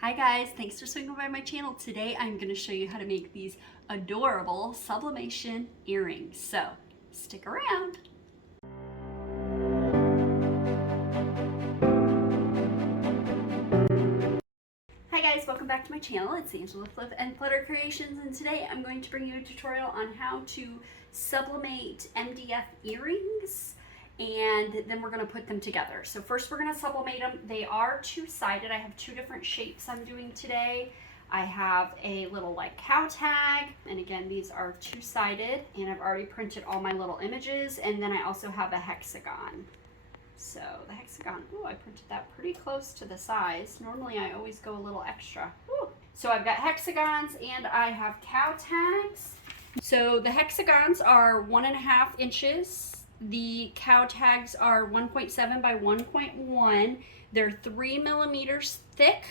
Hi guys, thanks for swinging by my channel. Today I'm going to show you how to make these adorable sublimation earrings. So stick around. Hi guys, welcome back to my channel. It's Angela Flip and Flutter Creations, and today I'm going to bring you a tutorial on how to sublimate MDF earrings, and then we're going to put them together. So first we're going to sublimate them. They are two-sided. I have two different shapes I'm doing today. I have a little like cow tag, and again these are two-sided, and I've already printed all my little images, and then I also have a hexagon. So the hexagon, ooh, I printed that pretty close to the size. Normally I always go a little extra. Ooh. So I've got hexagons and I have cow tags. So the hexagons are 1.5 inches. The cow tags are 1.7 by 1.1. They're 3 millimeters thick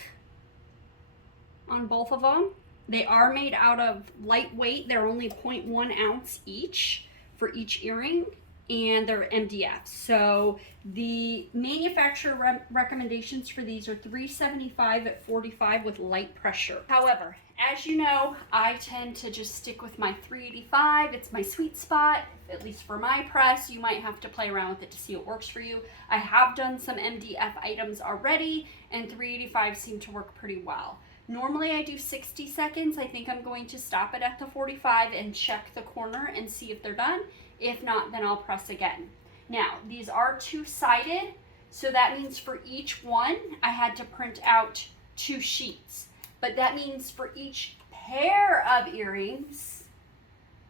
on both of them. They are made out of lightweight. They're only 0.1 ounce each for each earring, and they're MDF. So the manufacturer recommendations for these are 375 at 45 with light pressure. However, as you know, I tend to just stick with my 385. It's my sweet spot, at least for my press. You might have to play around with it to see what works for you. I have done some MDF items already, and 385 seem to work pretty well. Normally I do 60 seconds. I think I'm going to stop it at the 45 and check the corner and see if they're done. If not, then I'll press again. Now, these are two-sided, so that means for each one, I had to print out 2 sheets. But that means for each pair of earrings,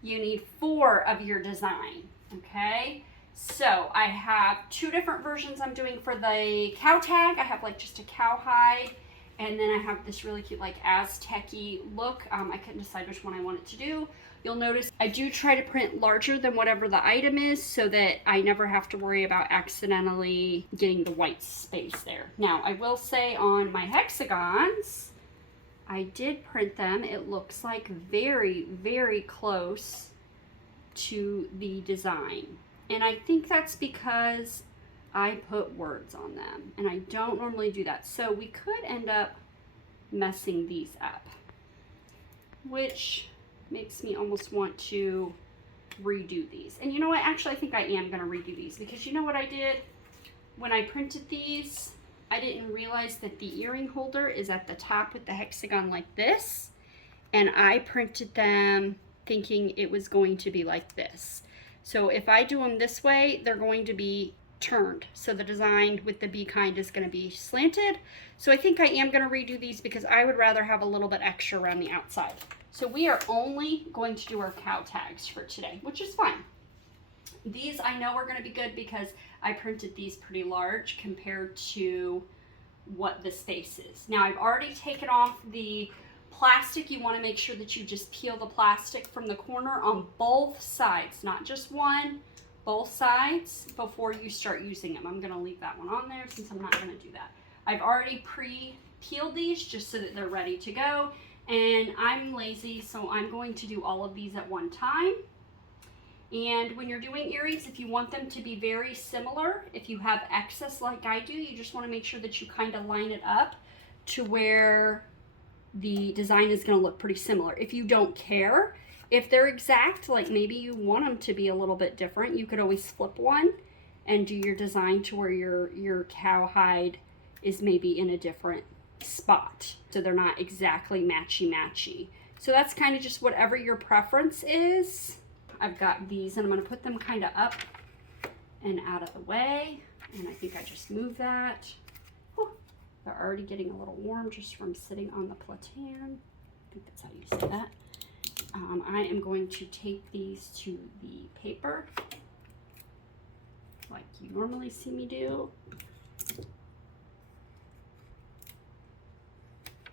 you need 4 of your design, okay? So I have 2 different versions I'm doing for the cow tag. I have like just a cowhide, and then I have this really cute like Aztec-y look. I couldn't decide which one I wanted to do. You'll notice I do try to print larger than whatever the item is so that I never have to worry about accidentally getting the white space there. Now, I will say on my hexagons, I did print them. It looks like very, very close to the design. And I think that's because I put words on them, and I don't normally do that. So we could end up messing these up, which makes me almost want to redo these. And you know what? Actually, I think I am going to redo these, because you know what I did? When I printed these, I didn't realize that the earring holder is at the top with the hexagon like this. And I printed them thinking it was going to be like this. So if I do them this way, they're going to be turned. So the design with the Be Kind is going to be slanted. So I think I am going to redo these because I would rather have a little bit extra around the outside. So we are only going to do our cow tags for today, which is fine. These I know are going to be good because I printed these pretty large compared to what the space is. Now I've already taken off the plastic. You want to make sure that you just peel the plastic from the corner on both sides, not just one, both sides before you start using them. I'm going to leave that one on there since I'm not going to do that. I've already pre-peeled these just so that they're ready to go. And I'm lazy, so I'm going to do all of these at one time. And when you're doing earrings, if you want them to be very similar, if you have excess like I do, you just want to make sure that you kind of line it up to where the design is going to look pretty similar. If you don't care, if they're exact, like maybe you want them to be a little bit different, you could always flip one and do your design to where your cowhide is maybe in a different spot, so they're not exactly matchy. So that's kind of just whatever your preference is. I've got these, and I'm going to put them kind of up and out of the way, and I think I just moved that. Whew. They're already getting a little warm just from sitting on the platan. I think that's how you say that. I am going to tape these to the paper like you normally see me do.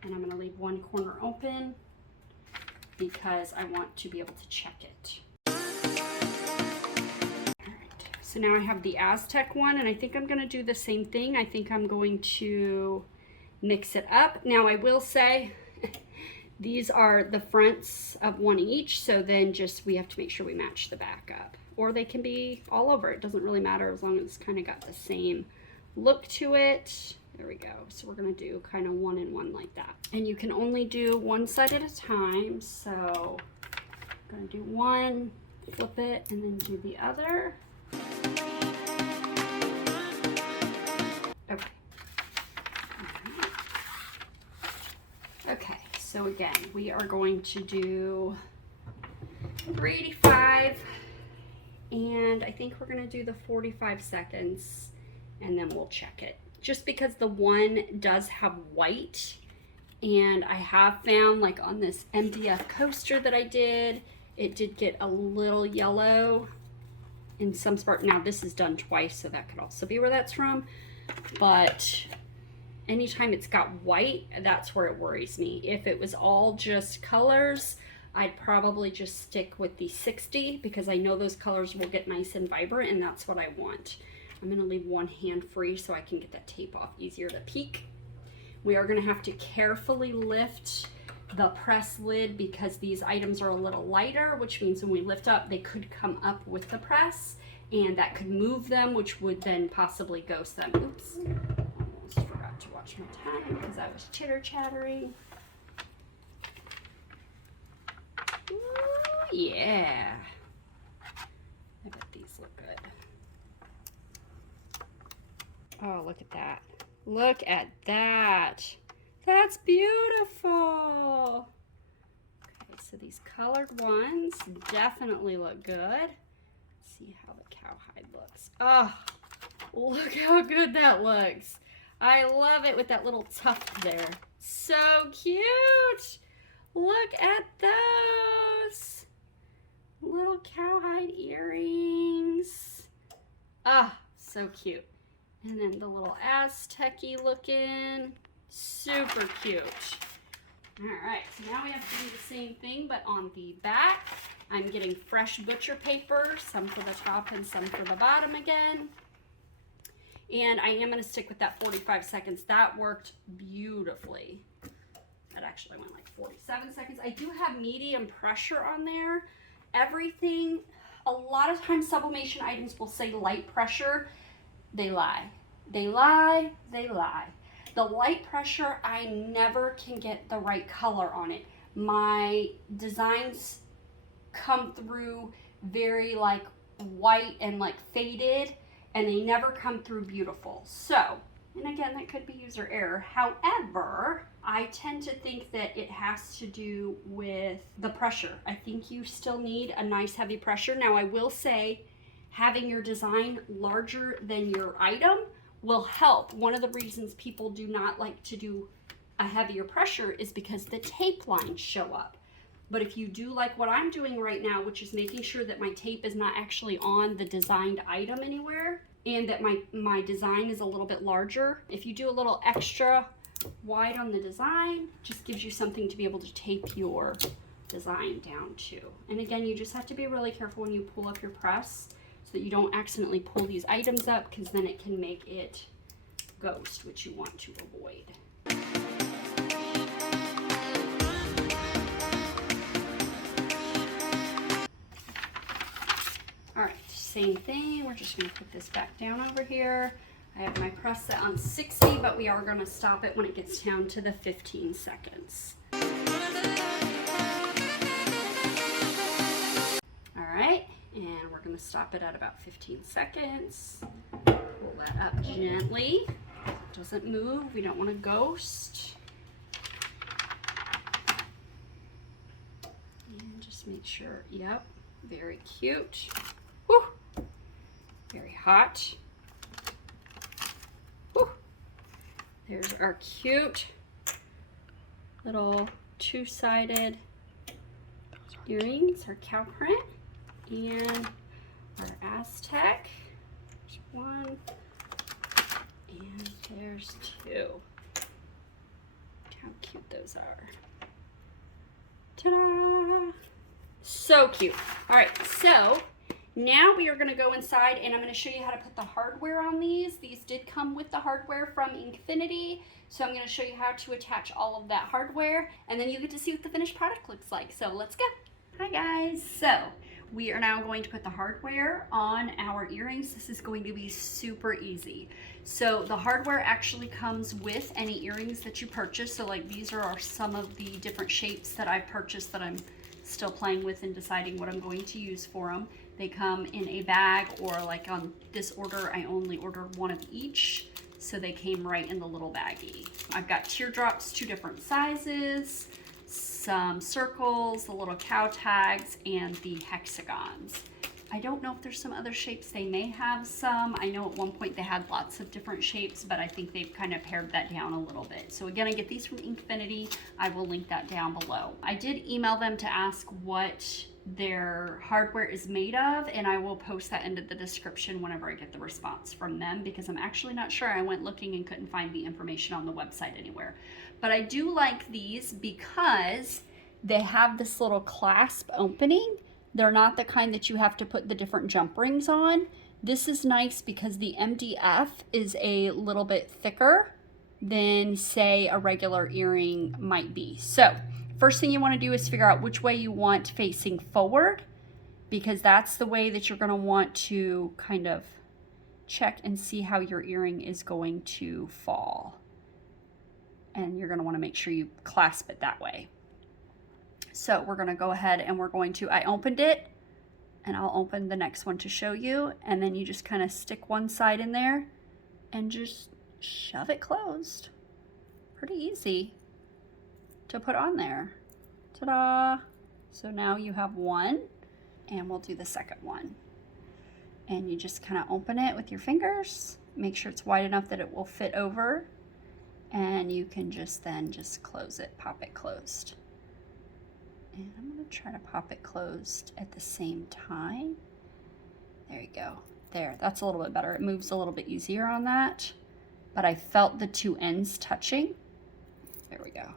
And I'm going to leave one corner open because I want to be able to check it. Alright, so now I have the Aztec one, and I think I'm going to do the same thing. I think I'm going to mix it up. Now I will say these are the fronts of one each, so then just we have to make sure we match the back up. Or they can be all over. It doesn't really matter as long as it's kind of got the same look to it. There we go. So we're gonna do kind of 1 and 1 like that. And you can only do one side at a time. So I'm gonna do one, flip it, and then do the other. Okay. Okay, so again, we are going to do 385, and I think we're gonna do the 45 seconds, and then we'll check it. Just because the one does have white, and I have found, like on this MDF coaster that I did, it did get a little yellow in some spot. Now this is done twice, so that could also be where that's from, but anytime it's got white, that's where it worries me. If it was all just colors, I'd probably just stick with the 60 because I know those colors will get nice and vibrant, and that's what I want. I'm gonna leave one hand free so I can get that tape off easier to peek. We are gonna have to carefully lift the press lid because these items are a little lighter, which means when we lift up, they could come up with the press, and that could move them, which would then possibly ghost them. Oops, almost forgot to watch my time because I was chitter-chattering. Ooh, yeah. I bet these look good. Oh, look at that. Look at that. That's beautiful. Okay, so these colored ones definitely look good. Let's see how the cowhide looks. Oh, look how good that looks. I love it with that little tuft there. So cute. Look at those little cowhide earrings. Ah, so cute. And then the little Aztec-y looking, super cute. All right, so now we have to do the same thing, but on the back, I'm getting fresh butcher paper, some for the top and some for the bottom again. And I am gonna stick with that 45 seconds. That worked beautifully. That actually went like 47 seconds. I do have medium pressure on there. Everything, a lot of times sublimation items will say light pressure. They lie. They lie. They lie. The light pressure, I never can get the right color on it. My designs come through very like white and like faded, and they never come through beautiful. So, and again, that could be user error. However, I tend to think that it has to do with the pressure. I think you still need a nice heavy pressure. Now, I will say, having your design larger than your item will help. One of the reasons people do not like to do a heavier pressure is because the tape lines show up. But if you do like what I'm doing right now, which is making sure that my tape is not actually on the designed item anywhere, and that my design is a little bit larger, if you do a little extra wide on the design, just gives you something to be able to tape your design down to. And again, you just have to be really careful when you pull up your press so that you don't accidentally pull these items up, because then it can make it ghost, which you want to avoid. All right, same thing. We're just gonna put this back down over here. I have my press set on 60, but we are gonna stop it when it gets down to the 15 seconds. All right, and we're gonna stop it at about 15 seconds. Pull that up gently. It doesn't move, we don't wanna ghost. And just make sure, yep, very cute. Woo, very hot. Woo. There's our cute little two-sided earrings, our cow print, and our Aztec. There's one, and there's two. Look how cute those are. Ta-da! So cute. All right, so now we are going to go inside, and I'm going to show you how to put the hardware on these. These did come with the hardware from Inkfinitee, so I'm going to show you how to attach all of that hardware, and then you get to see what the finished product looks like. So let's go. Hi guys. So we are now going to put the hardware on our earrings. This is going to be super easy. So the hardware actually comes with any earrings that you purchase. So like these are some of the different shapes that I purchased that I'm still playing with and deciding what I'm going to use for them. They come in a bag, or like on this order, I only ordered one of each. So they came right in the little baggie. I've got teardrops, 2 different sizes, some circles, the little cow tags, and the hexagons. I don't know if there's some other shapes. They may have some. I know at one point they had lots of different shapes, but I think they've kind of pared that down a little bit. So again, I get these from Inkfinitee. I will link that down below. I did email them to ask what their hardware is made of, and I will post that into the description whenever I get the response from them, because I'm actually not sure. I went looking and couldn't find the information on the website anywhere. But I do like these because they have this little clasp opening. They're not the kind that you have to put the different jump rings on. This is nice because the MDF is a little bit thicker than, say, a regular earring might be. So first thing you want to do is figure out which way you want facing forward, because that's the way that you're going to want to kind of check and see how your earring is going to fall. And you're going to want to make sure you clasp it that way. So we're going to go ahead and we're going to, I opened it, and I'll open the next one to show you. And then you just kind of stick one side in there and just shove it closed. Pretty easy to put on there. Ta-da! So now you have one, and we'll do the second one. And you just kind of open it with your fingers. Make sure it's wide enough that it will fit over. And you can just then just close it, pop it closed. And I'm going to try to pop it closed at the same time. There you go. There, that's a little bit better. It moves a little bit easier on that. But I felt the 2 ends touching. There we go.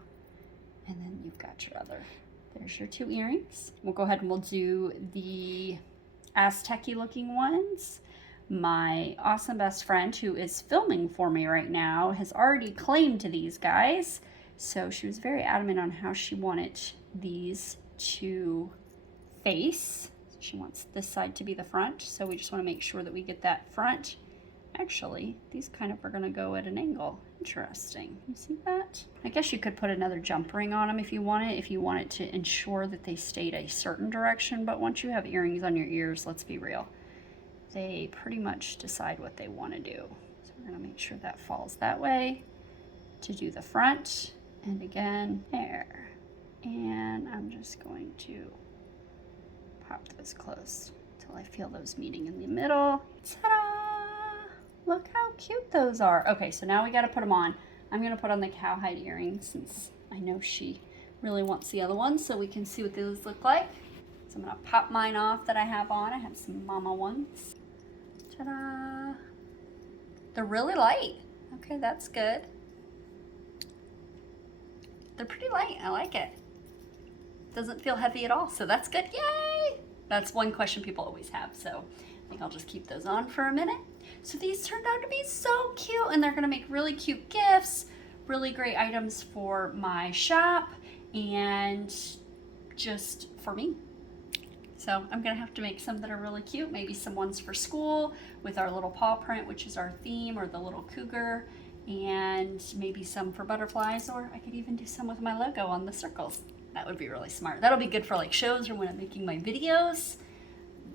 And then you've got your other. There's your 2 earrings. We'll go ahead and we'll do the Aztec-y looking ones. My awesome best friend, who is filming for me right now, has already claimed to these guys. So she was very adamant on how she wanted these to face. So she wants this side to be the front. So we just want to make sure that we get that front. Actually, these kind of are going to go at an angle. Interesting. You see that? I guess you could put another jump ring on them if you want it to ensure that they stayed a certain direction. But once you have earrings on your ears, let's be real, they pretty much decide what they want to do. So we're going to make sure that falls that way to do the front. And again, there. And I'm just going to pop those closed until I feel those meeting in the middle. Ta-da! Look how cute those are. Okay, so now we got to put them on. I'm going to put on the cowhide earrings since I know she really wants the other ones, so we can see what those look like. So I'm going to pop mine off that I have on. I have some mama ones. Ta-da! They're really light. Okay, that's good. They're pretty light. I like it. Doesn't feel heavy at all, so that's good. Yay! That's one question people always have, so I think I'll just keep those on for a minute. So these turned out to be so cute, and they're gonna make really cute gifts, really great items for my shop, and just for me. So I'm gonna have to make some that are really cute, maybe some ones for school with our little paw print, which is our theme, or the little cougar, and maybe some for butterflies, or I could even do some with my logo on the circles. That would be really smart. That'll be good for like shows or when I'm making my videos,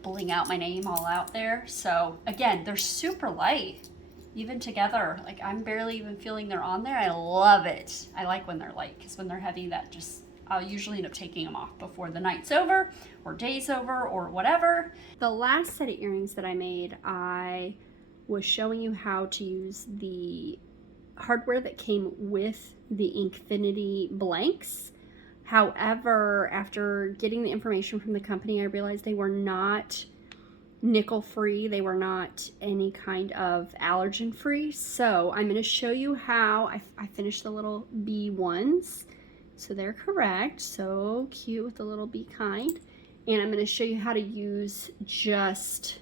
bling out my name all out there. So again, they're super light, even together. Like I'm barely even feeling they're on there. I love it. I like when they're light, because when they're heavy, that just, I'll usually end up taking them off before the night's over or day's over or whatever. The last set of earrings that I made, I was showing you how to use the hardware that came with the Inkfinitee blanks. However, after getting the information from the company, I realized they were not nickel free. They were not any kind of allergen free. So I'm going to show you how I finished the little bee ones. So they're correct. So cute with the little bee kind. And I'm going to show you how to use just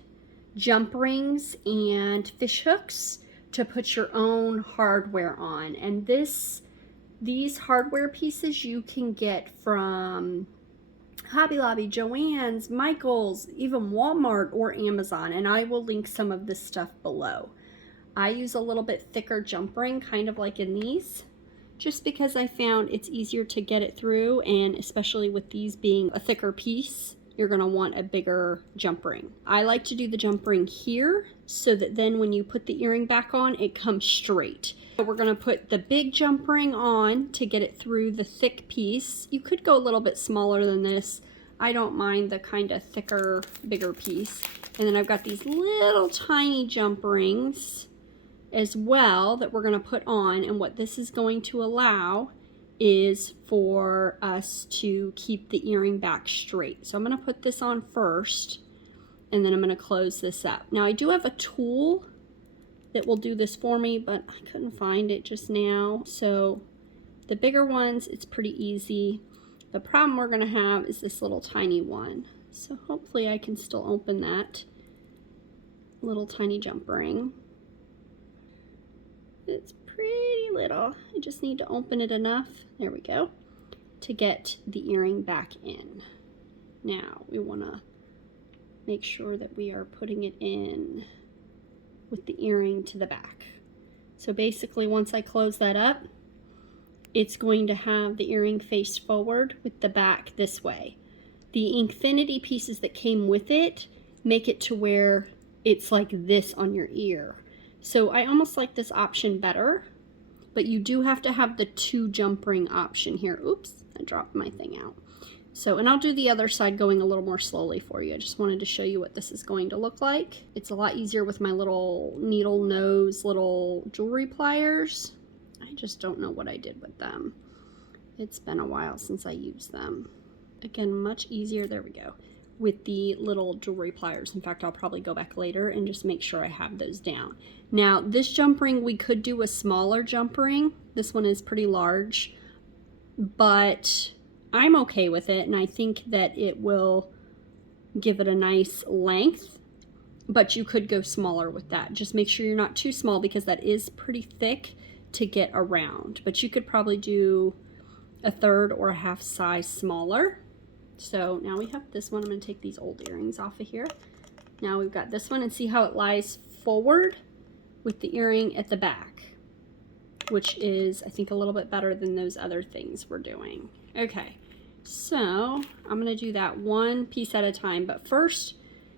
jump rings and fish hooks to put your own hardware on. And these hardware pieces you can get from Hobby Lobby, Joann's, Michael's, even Walmart or Amazon, and I will link some of this stuff below. I use a little bit thicker jump ring, kind of like in these, just because I found it's easier to get it through, and especially with these being a thicker piece, you're going to want a bigger jump ring. I like to do the jump ring here so that then when you put the earring back on, it comes straight. So we're going to put the big jump ring on to get it through the thick piece. You could go a little bit smaller than this. I don't mind the kind of thicker, bigger piece. And then I've got these little tiny jump rings as well that we're going to put on, and what this is going to allow is for us to keep the earring back straight. So I'm going to put this on first, and then I'm going to close this up. Now I do have a tool that will do this for me, but I couldn't find it just now. So the bigger ones, it's pretty easy. The problem we're going to have is this little tiny one. So hopefully I can still open that little tiny jump ring. It's pretty little. I just need to open it enough, there we go, to get the earring back in. Now we want to make sure that we are putting it in with the earring to the back. So basically once I close that up, it's going to have the earring face forward with the back this way. The Inkfinitee pieces that came with it make it to where it's like this on your ear. So I almost like this option better, but you do have to have the 2 jump ring option here. Oops, I dropped my thing out. So, and I'll do the other side going a little more slowly for you. I just wanted to show you what this is going to look like. It's a lot easier with my little needle nose, little jewelry pliers. I just don't know what I did with them. It's been a while since I used them. Again, much easier, there we go, with the little jewelry pliers. In fact, I'll probably go back later and just make sure I have those down. Now, this jump ring, we could do a smaller jump ring. This one is pretty large, but I'm okay with it, and I think that it will give it a nice length, but you could go smaller with that. Just make sure you're not too small because that is pretty thick to get around, but you could probably do a 1/3 or a 1/2 size smaller. So now we have this one. I'm going to take these old earrings off of here. Now we've got this one, and see how it lies forward with the earring at the back, which is, I think, a little bit better than those other things we're doing. Okay, so I'm going to do that one piece at a time, but first,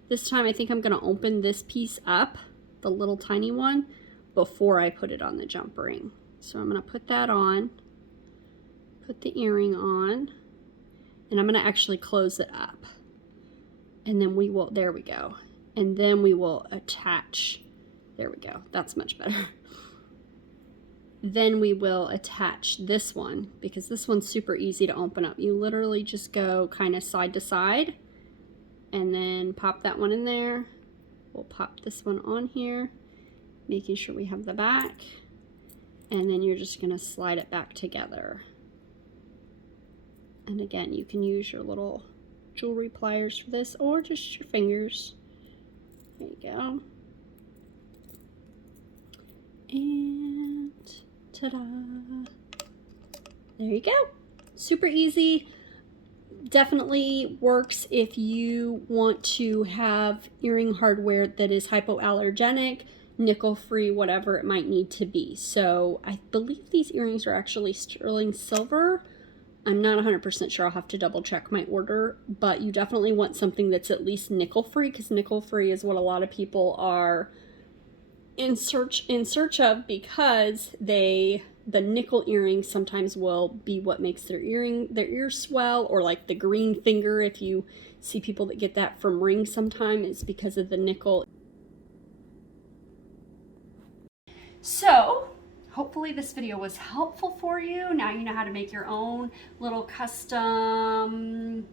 this time I think I'm going to open this piece up, the little tiny one, before I put it on the jump ring. So I'm going to put that on, put the earring on, and I'm going to actually close it up. And then we will, there we go. And then we will attach, there we go, that's much better. Then we will attach this one, because this one's super easy to open up. You literally just go kind of side to side, and then pop that one in there. We'll pop this one on here, making sure we have the back, and then you're just going to slide it back together. And again, you can use your little jewelry pliers for this, or just your fingers. There you go. And ta-da! There you go. Super easy. Definitely works if you want to have earring hardware that is hypoallergenic, nickel-free, whatever it might need to be. So I believe these earrings are actually sterling silver. I'm not 100% sure. I'll have to double check my order, but you definitely want something that's at least nickel-free, because nickel-free is what a lot of people are in search of, because the nickel earrings sometimes will be what makes their ears swell, or like the green finger. If you see people that get that from rings, sometimes it's because of the nickel. So hopefully this video was helpful for you. Now you know how to make your own little custom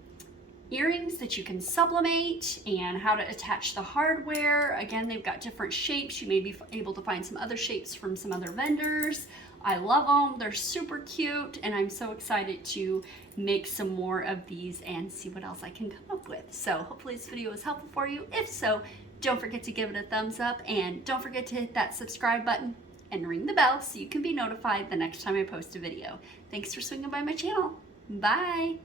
earrings that you can sublimate, and how to attach the hardware. Again, they've got different shapes. You may be able to find some other shapes from some other vendors. I love them. They're super cute, and I'm so excited to make some more of these and see what else I can come up with. So hopefully this video was helpful for you. If so, don't forget to give it a thumbs up, and don't forget to hit that subscribe button and ring the bell so you can be notified the next time I post a video. Thanks for swinging by my channel. Bye.